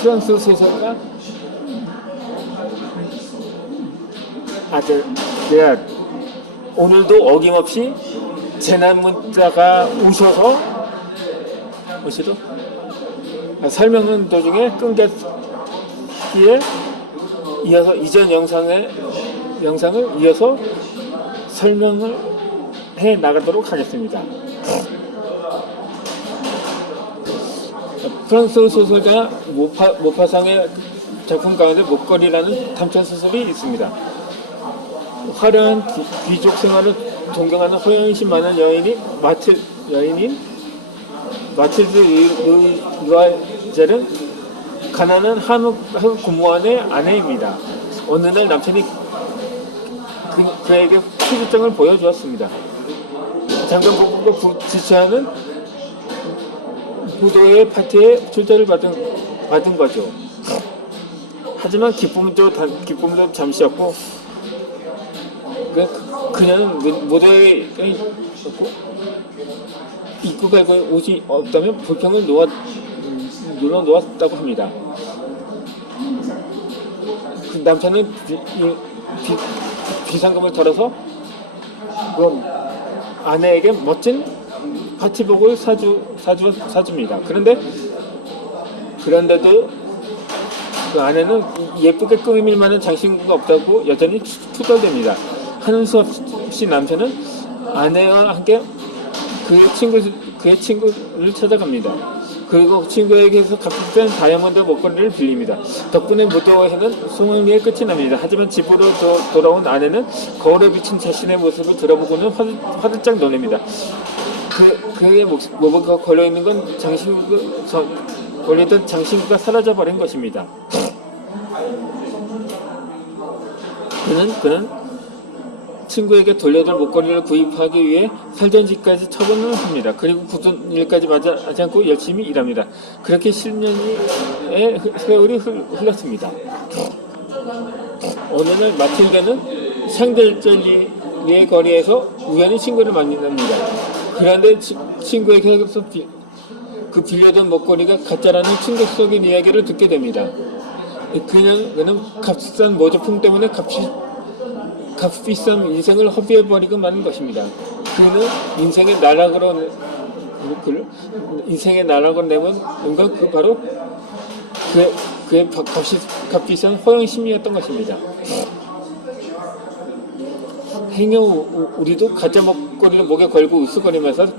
프랑스 소설가 네, 오늘도 어김없이 재난 문자가 오셔도 설명은 도중에 끊겼기에 이어서 이전 영상을 이어서 설명을 해 나가도록 하겠습니다. 프랑스 소설가 모파상의 작품 가운데 목걸이라는 단편 소설이 있습니다. 화려한 귀족 생활을 동경하는 호영심 많은 여인인 마틸드 루아젤은 가난한 한국 공무원의 아내입니다. 어느 날 남편이 그에게 출입증을 보여주었습니다. 장관 부부가 지시하는 부도의 파티에 출전을 받은 거죠. 하지만 기쁨도 잠시였고, 그녀는 무대에 있었고, 입고 갈 옷이 없다면 불평을 눌러놓았다고 합니다. 그 남편은 비상금을 털어서 아내에게 멋진 파티복을 사줍니다. 그런데도 그 아내는 예쁘게 꾸밀 만한 장신구가 없다고 여전히 투덜댑니다. 하는 수 없이 남편은 아내와 함께 그의 친구를 찾아갑니다. 그리고 친구에게서 값비싼 다이아몬드 목걸이를 빌립니다. 덕분에 무도회는 소망리에 끝이 납니다. 하지만 집으로 돌아온 아내는 거울에 비친 자신의 모습을 들어보고는 화들짝 놀랍니다. 그의 목에 걸려있는 건 걸리던 장신구가 사라져버린 것입니다. 그는 친구에게 돌려줄 목걸이를 구입하기 위해 살던 집까지 처분을 합니다. 그리고 굳은 일까지 하지 않고 열심히 일합니다. 그렇게 10년의 세월이 흘렀습니다. 어느 날 마틸다는 샹델젤리의 거리에서 우연히 친구를 만납니다. 그런데 친구에게서 빌려준 목걸이가 가짜라는 충격적인 이야기를 듣게 됩니다. 그는 값비싼 모조품 때문에 값비싼 인생을 허비해버리고 마는 것입니다. 그는 인생의 나락으로 내몬 뭔가 바로 그의 값비싼 호영심이었던 것입니다. 행여 우리도 가짜 목걸이를 목에 걸고 으쓱거리면서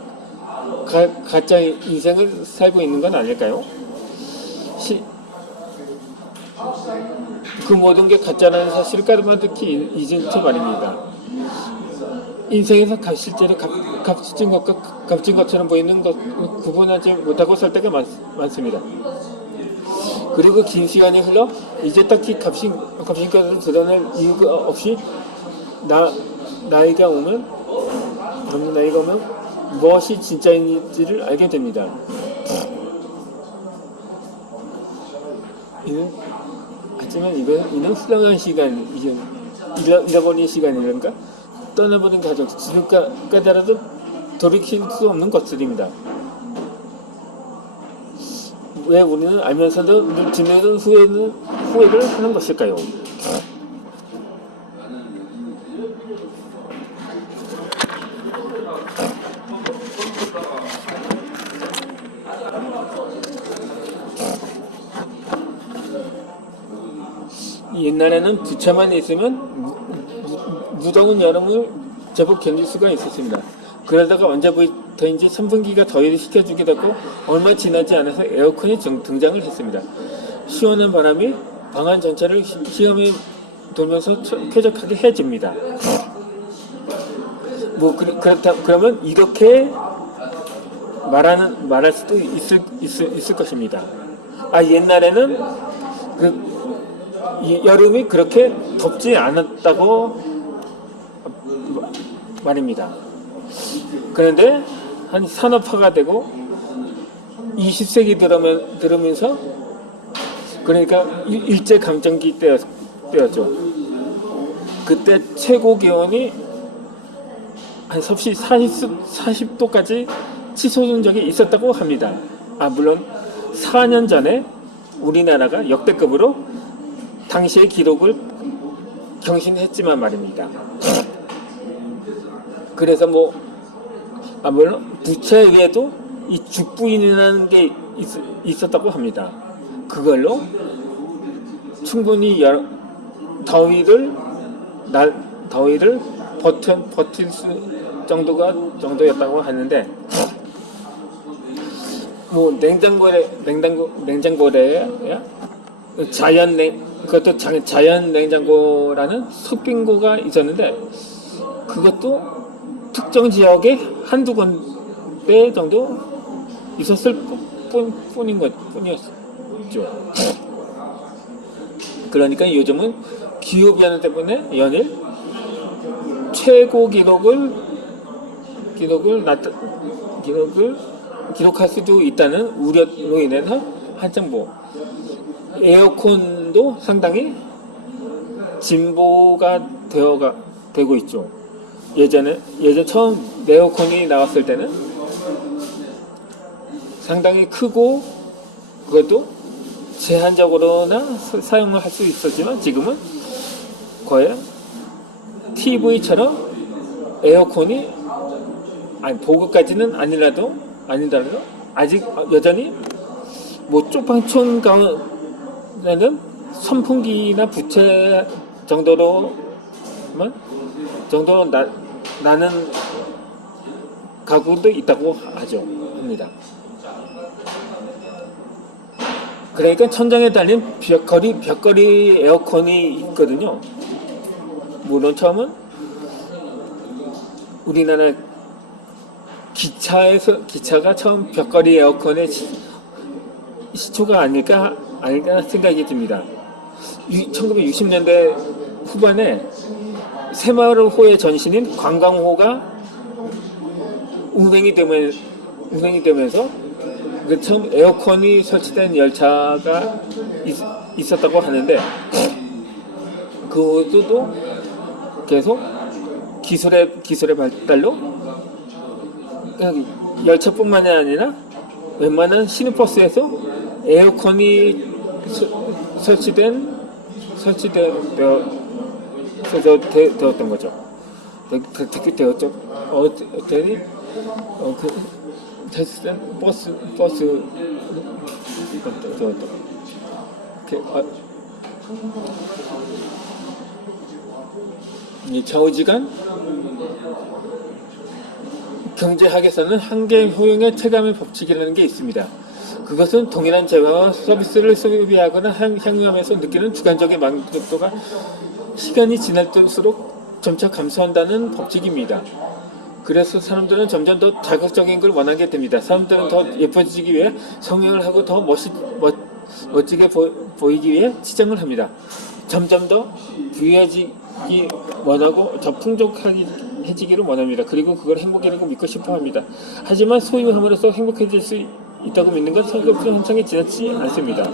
가짜 인생을 살고 있는 건 아닐까요? 그 모든 게 가짜라는 사실을 까마득히 잊은 채 말입니다. 인생에서 실제로 값진 것과 값진 것처럼 보이는 것 구분하지 못하고 살 때가 많습니다. 그리고 긴 시간이 흘러 이제 딱히 값진 것을 드러낼 이유가 없이 나이가 오면 무엇이 진짜인지를 알게 됩니다. 하지만 이는 흘러간 시간, 잃어버린 시간이란가? 떠나버린 가족, 지금까지라도 돌이킬 수 없는 것들입니다. 왜 우리는 알면서도 늘 뒤늦은 후회를 하는 것일까요? 옛날에는 부채만 있으면 무더운 여름을 제법 견딜 수가 있었습니다. 그러다가 언제부터인지 선풍기가 더위를 식혀주기도 하고 얼마 지나지 않아서 에어컨이 등장을 했습니다. 시원한 바람이 방 안 전체를 시험이 돌면서 쾌적하게 해줍니다. 그러면 이렇게 말할 수도 있을 것입니다. 옛날에는 여름이 그렇게 덥지 않았다고 말입니다. 그런데 한 산업화가 되고 20세기 들어오면서 그러니까 일제강점기 때였죠. 그때 최고 기온이 한 섭씨 40도까지 치솟은 적이 있었다고 합니다. 물론 4년 전에 우리나라가 역대급으로 당시의 기록을 경신했지만 말입니다. 그래서 물론 부채 외에도 이 죽부인이라는 게 있었다고 합니다. 그걸로 충분히 더위를 버틸 정도였다고 하는데, 냉장고에 그것도 자연 냉장고라는 숲빙고가 있었는데, 그것도 특정 지역에 한두 군데 정도 있었을 뿐이었죠. 그러니까 요즘은 기후변화 때문에 연일 최고 기록을 기록할 수도 있다는 우려로 인해서 한창 에어컨도 상당히 진보가 되고 있죠. 예전 처음 에어컨이 나왔을 때는 상당히 크고 그것도 제한적으로나 사용을 할 수 있었지만, 지금은 거의 TV처럼 에어컨이 보급까지는 아니라도 아직 여전히 쪽방촌 가운데는 선풍기나 부채 정도로 나는 가구도 있다고 합니다. 그러니까 천장에 달린 벽걸이 에어컨이 있거든요. 물론 처음은 우리나라 기차가 처음 벽걸이 에어컨의 시초가 아닐까 생각이 듭니다. 1960년대 후반에 새마을호의 전신인 관광호가 운행이 되면서 처음 에어컨이 설치된 열차가 있었다고 하는데, 그것도 계속 기술의 발달로 열차뿐만이 아니라 웬만한 시내버스에서 에어컨이 되었던 거죠. 버스 이 좌우지간 경제학에서는 한계 효용의 체감의 법칙이라는 게 있습니다. 그것은 동일한 재화와 서비스를 소비하거나 향유하면서 느끼는 주관적인 만족도가 시간이 지날수록 점차 감소한다는 법칙입니다. 그래서 사람들은 점점 더 자극적인 걸 원하게 됩니다. 사람들은 더 예뻐지기 위해 성형을 하고 더 멋지게 보이기 위해 치장을 합니다. 점점 더 부유해지기 원하고 더 풍족해지기를 원합니다. 그리고 그걸 행복이라고 믿고 싶어 합니다. 하지만 소유함으로써 행복해질 수 있다고 믿는 건 성급한 현상이 지나치지 않습니다.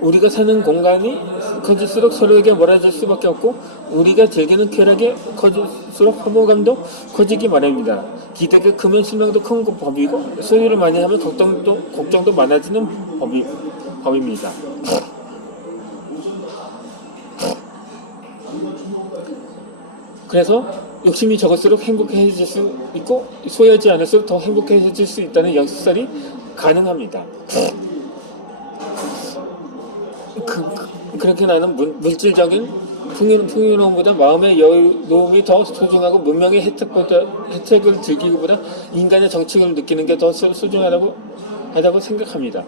우리가 사는 공간이 커질수록 서로에게 몰아줄 수밖에 없고, 우리가 즐기는 쾌락이 커질수록 혐오감도 커지기 마련입니다. 기대가 크면 실망도 큰 법이고, 소유를 많이 하면 걱정도 많아지는 법입니다. 그래서 욕심이 적을수록 행복해질 수 있고, 소유하지 않을수록 더 행복해질 수 있다는 역설이 가능합니다. 그렇게 나는 물질적인 풍요로움보다 마음의 여유로움이 더 소중하고, 문명의 혜택을 즐기기보다 인간의 정취를 느끼는 게 더 소중하다고 생각합니다.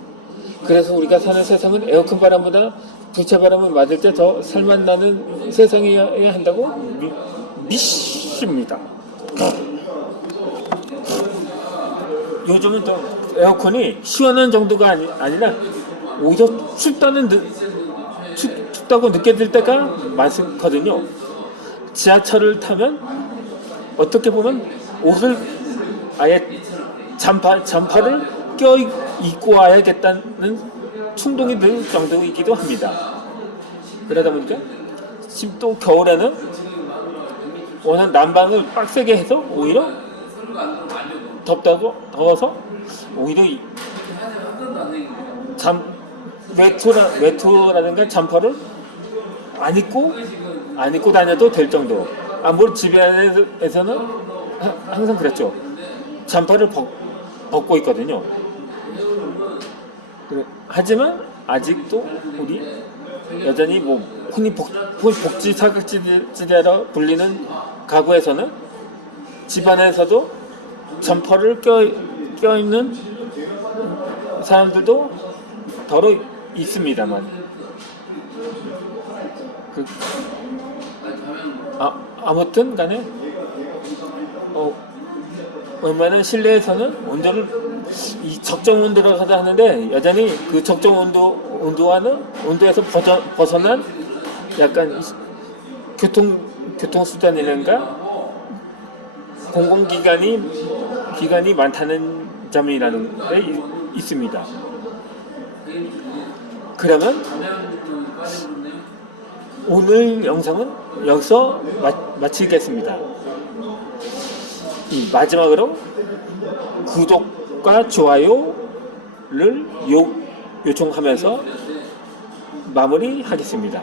그래서 우리가 사는 세상은 에어컨 바람보다 부채 바람을 맞을 때 더 살맛나는 세상이어야 한다고 믿습니다. 요즘은 또 에어컨이 시원한 정도가 아니라 오히려 춥다고 느껴질 때가 많거든요. 지하철을 타면 어떻게 보면 옷을 아예 잠바를 껴입고 와야겠다는 충동이 들 정도이기도 합니다. 그러다 보니까 지금 또 겨울에는 워낙 난방을 빡세게 해서 오히려 더워서 오히려 외투라든가 잠퍼를 안 입고 다녀도 될 정도. 물론 집에 안에서는 항상 그랬죠. 잠퍼를 벗고 있거든요. 하지만 아직도 우리 여전히 흔히 복지 사각지대라 불리는 가구에서는 집안에서도 점퍼를 껴있는 사람들도 더러 있습니다만 아무튼 간에 웬만한 실내에서는 온도를 적정 온도로 하는데 여전히 그 적정 온도에서 벗어난 약간 교통수단이란가 기관이 많다는 점이라는 게 있습니다. 그러면 오늘 영상은 여기서 마치겠습니다. 마지막으로 구독과 좋아요를 요청하면서 마무리하겠습니다.